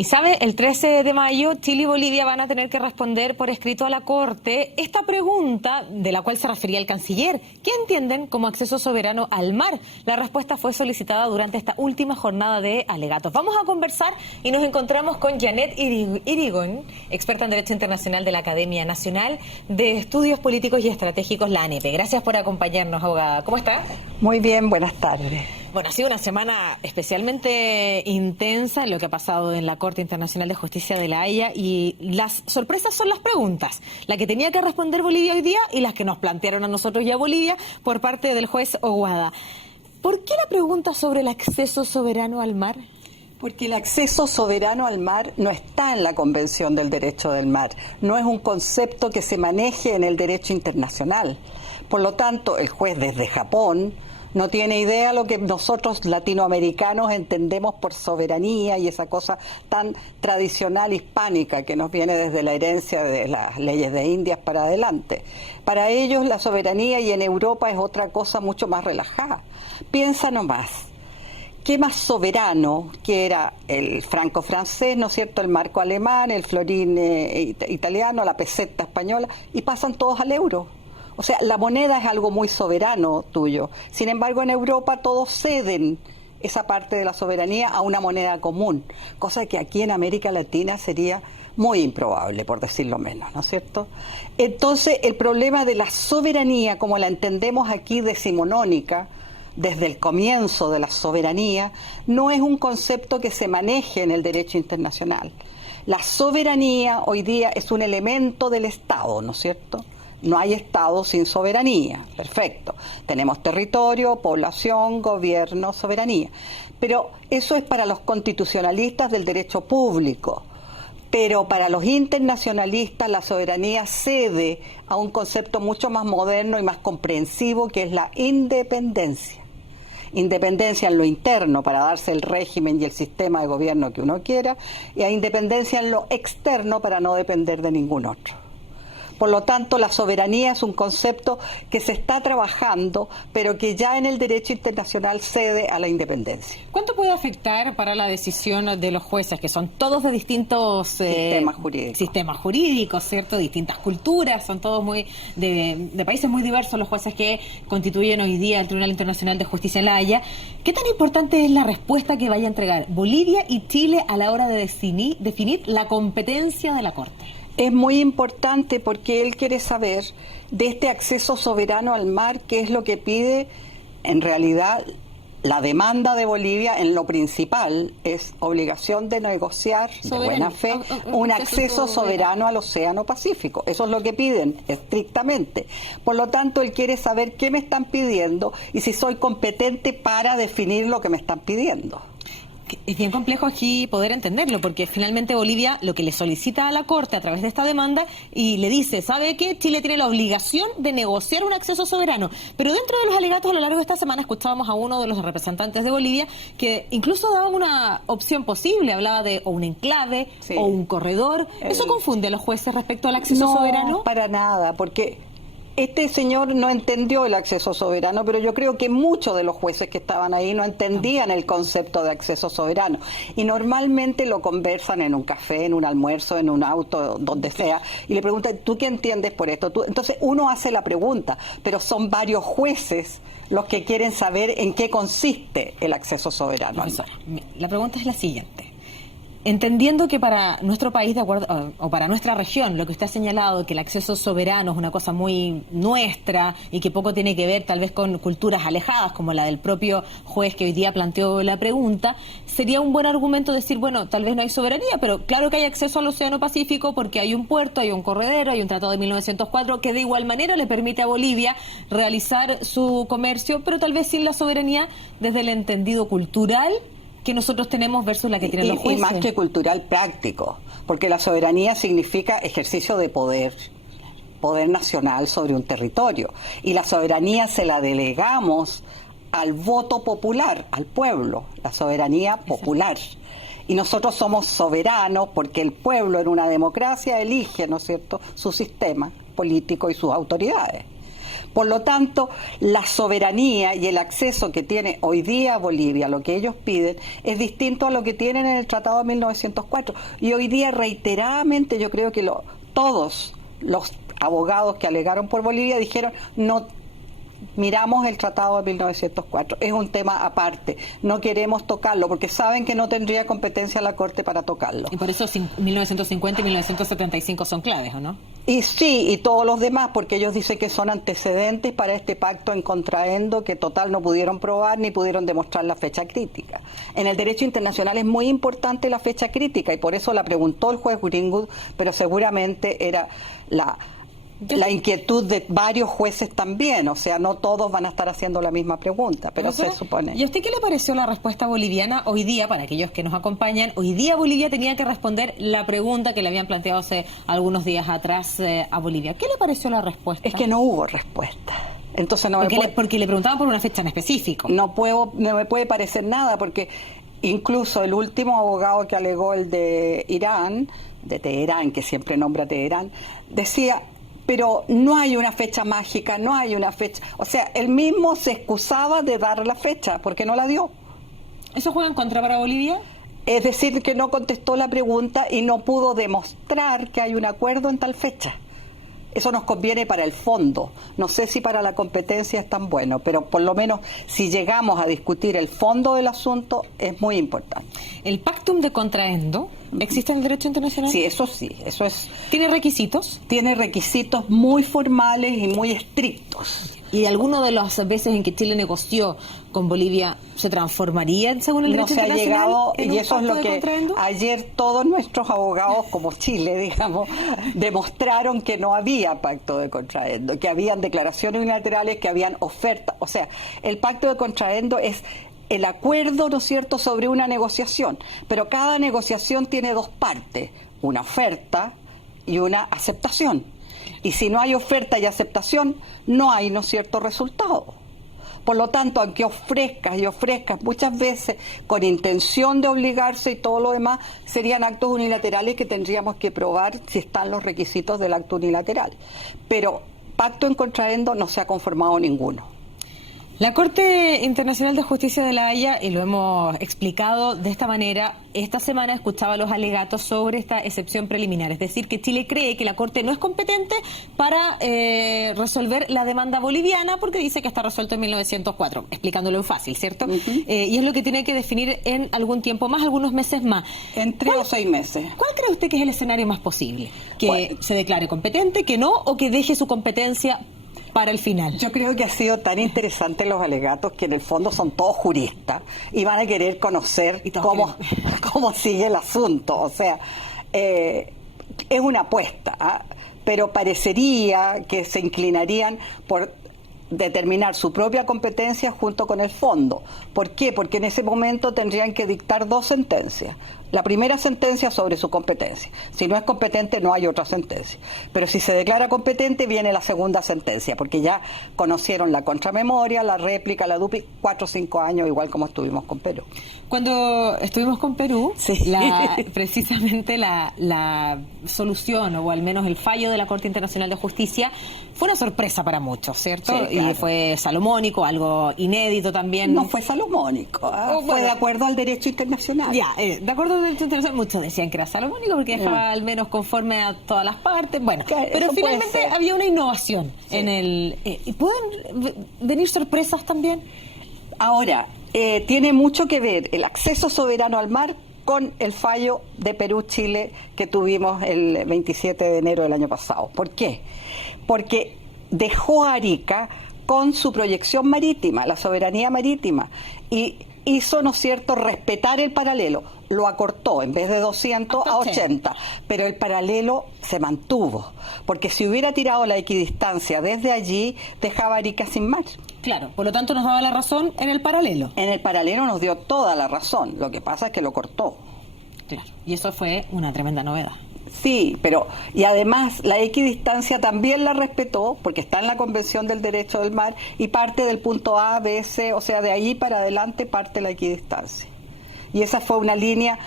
Y sabe, el 13 de mayo Chile y Bolivia van a tener que responder por escrito a la Corte esta pregunta de la cual se refería el canciller. ¿Qué entienden como acceso soberano al mar? La respuesta fue solicitada durante esta última jornada de alegatos. Vamos a conversar y nos encontramos con Janet Irigoyen, experta en Derecho Internacional de la Academia Nacional de Estudios Políticos y Estratégicos, la ANEP. Gracias por acompañarnos, abogada. ¿Cómo está? Muy bien, buenas tardes. Bueno, ha sido una semana especialmente intensa en lo que ha pasado en la Corte Internacional de Justicia de La Haya, y las sorpresas son las preguntas, la que tenía que responder Bolivia hoy día y las que nos plantearon a nosotros y a Bolivia por parte del juez Oguada. ¿Por qué la pregunta sobre el acceso soberano al mar? Porque el acceso soberano al mar no está en la Convención del Derecho del Mar, no es un concepto que se maneje en el derecho internacional. Por lo tanto, el juez desde Japón no tiene idea lo que nosotros latinoamericanos entendemos por soberanía y esa cosa tan tradicional hispánica que nos viene desde la herencia de las leyes de Indias para adelante. Para ellos la soberanía, y en Europa es otra cosa mucho más relajada. Piensa nomás, ¿qué más soberano que era el franco francés, ¿no es cierto?, el marco alemán, el florín italiano, la peseta española, y pasan todos al euro? O sea, la moneda es algo muy soberano tuyo. Sin embargo, en Europa todos ceden esa parte de la soberanía a una moneda común, cosa que aquí en América Latina sería muy improbable, por decirlo menos, ¿no es cierto? Entonces, el problema de la soberanía, como la entendemos aquí decimonónica, desde el comienzo de la soberanía, no es un concepto que se maneje en el derecho internacional. La soberanía hoy día es un elemento del Estado, ¿no es cierto? No hay Estado sin soberanía, perfecto. Tenemos territorio, población, gobierno, soberanía. Pero eso es para los constitucionalistas del derecho público. Pero para los internacionalistas la soberanía cede a un concepto mucho más moderno y más comprensivo, que es la independencia. Independencia en lo interno para darse el régimen y el sistema de gobierno que uno quiera, y a independencia en lo externo para no depender de ningún otro. Por lo tanto, la soberanía es un concepto que se está trabajando, pero que ya en el derecho internacional cede a la independencia. ¿Cuánto puede afectar para la decisión de los jueces, que son todos de distintos sistemas jurídicos, ¿cierto? Distintas culturas, son todos muy de países muy diversos los jueces que constituyen hoy día el Tribunal Internacional de Justicia en La Haya? ¿Qué tan importante es la respuesta que vaya a entregar Bolivia y Chile a la hora de definir la competencia de la Corte? Es muy importante porque él quiere saber de este acceso soberano al mar, qué es lo que pide. En realidad, la demanda de Bolivia en lo principal es obligación de negociar de buena fe un acceso soberano al Océano Pacífico. Eso es lo que piden estrictamente. Por lo tanto, él quiere saber qué me están pidiendo y si soy competente para definir lo que me están pidiendo. Es bien complejo aquí poder entenderlo, porque finalmente Bolivia lo que le solicita a la Corte a través de esta demanda y le dice, ¿sabe qué? Chile tiene la obligación de negociar un acceso soberano. Pero dentro de los alegatos a lo largo de esta semana escuchábamos a uno de los representantes de Bolivia que incluso daba una opción posible, hablaba de o un enclave o un corredor. ¿Eso confunde a los jueces respecto al acceso soberano? No, para nada, porque este señor no entendió el acceso soberano, pero yo creo que muchos de los jueces que estaban ahí no entendían el concepto de acceso soberano. Y normalmente lo conversan en un café, en un almuerzo, en un auto, donde sea, y le preguntan, ¿tú qué entiendes por esto? Entonces uno hace la pregunta, pero son varios jueces los que quieren saber en qué consiste el acceso soberano. Profesora, la pregunta es la siguiente. Entendiendo que para nuestro país, de acuerdo, o para nuestra región, lo que usted ha señalado, que el acceso soberano es una cosa muy nuestra y que poco tiene que ver tal vez con culturas alejadas, como la del propio juez que hoy día planteó la pregunta, sería un buen argumento decir, bueno, tal vez no hay soberanía, pero claro que hay acceso al Océano Pacífico porque hay un puerto, hay un corredero, hay un tratado de 1904 que de igual manera le permite a Bolivia realizar su comercio, pero tal vez sin la soberanía desde el entendido cultural que nosotros tenemos versus la que tienen los jueces. Y más que cultural, práctico, porque la soberanía significa ejercicio de poder nacional sobre un territorio, y la soberanía se la delegamos al voto popular, al pueblo, la soberanía popular. Y nosotros somos soberanos porque el pueblo en una democracia elige, ¿no es cierto?, su sistema político y sus autoridades. Por lo tanto, la soberanía y el acceso que tiene hoy día Bolivia, lo que ellos piden, es distinto a lo que tienen en el Tratado de 1904. Y hoy día, reiteradamente, yo creo que todos los abogados que alegaron por Bolivia dijeron: no miramos el Tratado de 1904, es un tema aparte, no queremos tocarlo, porque saben que no tendría competencia la Corte para tocarlo. Y por eso 1950 y 1975 son claves, ¿o no? Y sí, y todos los demás, porque ellos dicen que son antecedentes para este pacto en contraendo que total no pudieron probar ni pudieron demostrar la fecha crítica. En el derecho internacional es muy importante la fecha crítica, y por eso la preguntó el juez Greenwood, pero seguramente era la inquietud de varios jueces también, o sea, no todos van a estar haciendo la misma pregunta, pero se supone. ¿Y a usted qué le pareció la respuesta boliviana hoy día, para aquellos que nos acompañan? Hoy día Bolivia tenía que responder la pregunta que le habían planteado hace algunos días atrás a Bolivia. ¿Qué le pareció la respuesta? Es que no hubo respuesta. Entonces porque le preguntaban por una fecha en específico. No me puede parecer nada, porque incluso el último abogado que alegó, el de Irán, de Teherán, que siempre nombra Teherán, decía: pero no hay una fecha mágica, no hay una fecha. O sea, él mismo se excusaba de dar la fecha, porque no la dio. ¿Eso juega en contra para Bolivia? Es decir, que no contestó la pregunta y no pudo demostrar que hay un acuerdo en tal fecha. Eso nos conviene para el fondo. No sé si para la competencia es tan bueno, pero por lo menos si llegamos a discutir el fondo del asunto, es muy importante. ¿El pactum de contraendo existe en el derecho internacional? Sí, eso es. ¿Tiene requisitos? Tiene requisitos muy formales y muy estrictos. ¿Y alguno de las veces en que Chile negoció con Bolivia se transformaría según el derecho internacional? No se ha llegado, y eso es lo que ayer todos nuestros abogados, como Chile, digamos, demostraron: que no había pacto de contraendo, que habían declaraciones unilaterales, que habían ofertas. O sea, el pacto de contraendo es el acuerdo, ¿no es cierto?, sobre una negociación, pero cada negociación tiene dos partes: una oferta y una aceptación. Y si no hay oferta y aceptación, no hay, ¿no es cierto?, resultado. Por lo tanto, aunque ofrezcas y ofrezcas muchas veces con intención de obligarse y todo lo demás, serían actos unilaterales que tendríamos que probar si están los requisitos del acto unilateral. Pero pacto en contraendo no se ha conformado ninguno. La Corte Internacional de Justicia de La Haya, y lo hemos explicado de esta manera, esta semana escuchaba los alegatos sobre esta excepción preliminar, es decir, que Chile cree que la Corte no es competente para resolver la demanda boliviana porque dice que está resuelto en 1904, explicándolo en fácil, ¿cierto? Y es lo que tiene que definir en algún tiempo más, algunos meses más. En 3 o 6 meses. ¿Cuál cree usted que es el escenario más posible? ¿Que se declare competente, que no, o que deje su competencia para el final? Yo creo que ha sido tan interesante los alegatos que en el fondo son todos juristas y van a querer conocer cómo sigue el asunto. O sea, es una apuesta, pero parecería que se inclinarían por determinar su propia competencia junto con el fondo. ¿Por qué? Porque en ese momento tendrían que dictar 2 sentencias. La primera sentencia sobre su competencia. Si no es competente, no hay otra sentencia. Pero si se declara competente, viene la segunda sentencia, porque ya conocieron la contramemoria, la réplica, la DUPI, 4 o 5 años, igual como estuvimos con Perú. Cuando estuvimos con Perú, sí, precisamente la solución, o al menos el fallo de la Corte Internacional de Justicia, fue una sorpresa para muchos, ¿cierto? Sí, claro. Y fue salomónico, algo inédito también. No fue salomónico, fue de acuerdo al derecho internacional. Ya, de acuerdo al derecho internacional, muchos decían que era salomónico porque dejaba al menos conforme a todas las partes. Bueno, pero finalmente había una innovación en el... ¿Y pueden venir sorpresas también? Ahora, tiene mucho que ver el acceso soberano al mar con el fallo de Perú-Chile que tuvimos el 27 de enero del año pasado. ¿Por qué? Porque dejó a Arica con su proyección marítima, la soberanía marítima, y hizo, ¿no es cierto?, respetar el paralelo. Lo acortó, en vez de 200 a 80, pero el paralelo se mantuvo, porque si hubiera tirado la equidistancia desde allí, dejaba a Arica sin mar. Claro, por lo tanto nos daba la razón en el paralelo. En el paralelo nos dio toda la razón, lo que pasa es que lo cortó. Claro, y eso fue una tremenda novedad. Sí, pero y además la equidistancia también la respetó porque está en la Convención del Derecho del Mar y parte del punto A, B, C, o sea, de ahí para adelante parte la equidistancia. Y esa fue una línea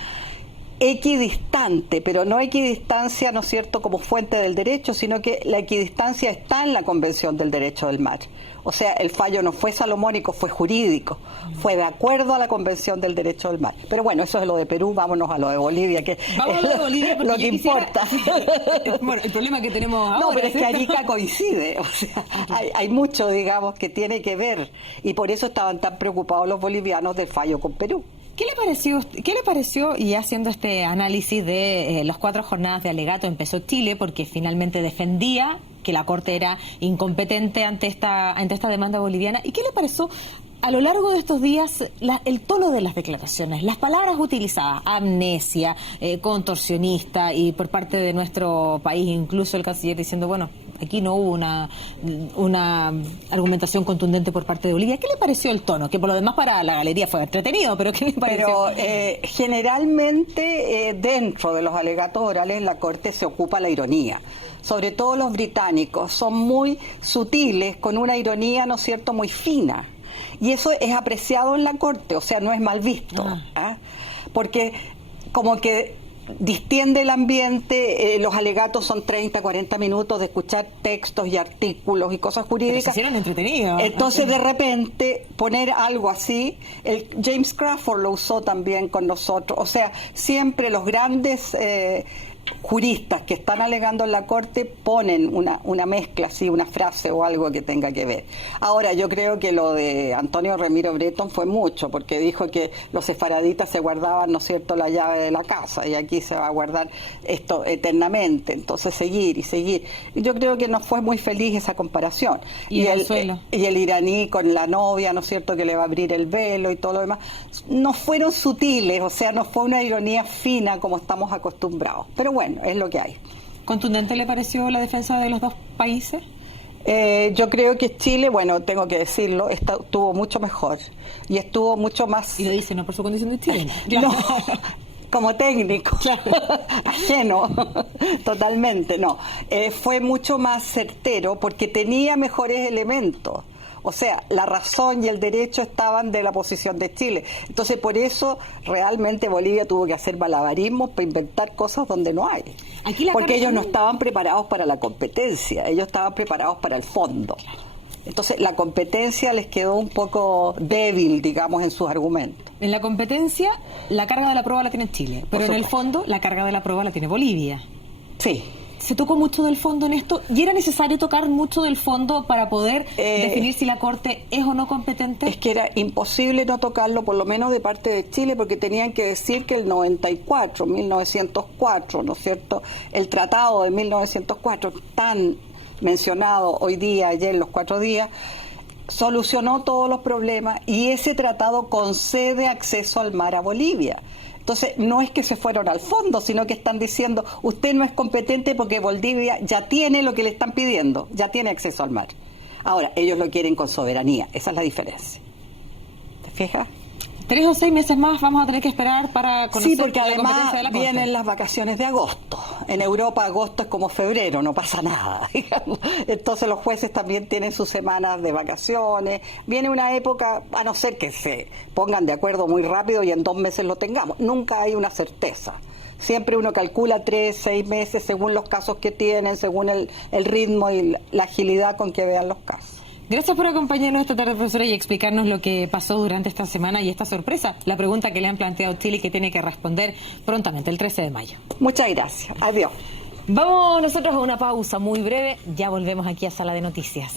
equidistante, pero no equidistancia, ¿no es cierto?, como fuente del derecho, sino que la equidistancia está en la Convención del Derecho del Mar. O sea, el fallo no fue salomónico, fue jurídico, fue de acuerdo a la Convención del Derecho del Mar. Pero bueno, eso es lo de Perú, vámonos a lo de Bolivia, que vamos es a lo de Bolivia, lo que importa. Bueno, el problema que tenemos ahora... No, pero es que Arica coincide, o sea, hay mucho, digamos, que tiene que ver, y por eso estaban tan preocupados los bolivianos del fallo con Perú. ¿Qué le pareció, y haciendo este análisis de las 4 jornadas de alegato empezó Chile porque finalmente defendía que la Corte era incompetente ante esta demanda boliviana? ¿Y qué le pareció a lo largo de estos días el tono de las declaraciones, las palabras utilizadas, amnesia, contorsionista, y por parte de nuestro país incluso el canciller diciendo, bueno, aquí no hubo una argumentación contundente por parte de Bolivia? ¿Qué le pareció el tono? Que por lo demás para la galería fue entretenido, pero ¿qué le pareció? Pero generalmente dentro de los alegatos orales en la Corte se ocupa la ironía. Sobre todo los británicos son muy sutiles, con una ironía, ¿no es cierto?, muy fina. Y eso es apreciado en la Corte, o sea, no es mal visto. Porque como que distiende el ambiente, los alegatos son 30, 40 minutos de escuchar textos y artículos y cosas jurídicas. Pero se hicieron entretenidos. Entonces, de repente, poner algo así, James Crawford lo usó también con nosotros. O sea, siempre los grandes juristas que están alegando en la Corte ponen una mezcla así, una frase o algo que tenga que ver. Ahora, yo creo que lo de Antonio Remiro Breton fue mucho, porque dijo que los sefaraditas se guardaban, ¿no es cierto?, la llave de la casa, y aquí se va a guardar esto eternamente, entonces seguir y seguir. Yo creo que no fue muy feliz esa comparación. Y el iraní con la novia, ¿no es cierto?, que le va a abrir el velo y todo lo demás, no fueron sutiles, o sea, no fue una ironía fina como estamos acostumbrados. Pero bueno, es lo que hay. ¿Contundente le pareció la defensa de los dos países? Yo creo que Chile, bueno, tengo que decirlo, estuvo mucho mejor y estuvo mucho más... Y lo dice no por su condición de chilena. No, como técnico, ajeno, totalmente, no. Fue mucho más certero porque tenía mejores elementos. O sea, la razón y el derecho estaban de la posición de Chile. Entonces, por eso realmente Bolivia tuvo que hacer malabarismos para inventar cosas donde no hay. Porque ellos no estaban preparados para la competencia, ellos estaban preparados para el fondo. Entonces, la competencia les quedó un poco débil, digamos, en sus argumentos. En la competencia, la carga de la prueba la tiene Chile, pero en el fondo, la carga de la prueba la tiene Bolivia. Sí. ¿Se tocó mucho del fondo en esto? ¿Y era necesario tocar mucho del fondo para poder definir si la Corte es o no competente? Es que era imposible no tocarlo, por lo menos de parte de Chile, porque tenían que decir que el 1904, ¿no es cierto?, el tratado de 1904, tan mencionado hoy día, ayer, los 4 días, solucionó todos los problemas, y ese tratado concede acceso al mar a Bolivia. Entonces, no es que se fueron al fondo, sino que están diciendo, usted no es competente porque Bolivia ya tiene lo que le están pidiendo, ya tiene acceso al mar. Ahora, ellos lo quieren con soberanía, esa es la diferencia. ¿Te fijas? 3 o 6 meses más vamos a tener que esperar para conocer. Sí, porque la además competencia de la Corte. Vienen las vacaciones de agosto. En Europa agosto es como febrero, no pasa nada, digamos. Entonces los jueces también tienen sus semanas de vacaciones. Viene una época, a no ser que se pongan de acuerdo muy rápido y en 2 meses lo tengamos. Nunca hay una certeza. Siempre uno calcula 3, 6 meses según los casos que tienen, según el ritmo y la agilidad con que vean los casos. Gracias por acompañarnos esta tarde, profesora, y explicarnos lo que pasó durante esta semana y esta sorpresa, la pregunta que le han planteado Chile y que tiene que responder prontamente, el 13 de mayo. Muchas gracias. Adiós. Vamos nosotros a una pausa muy breve, ya volvemos aquí a Sala de Noticias.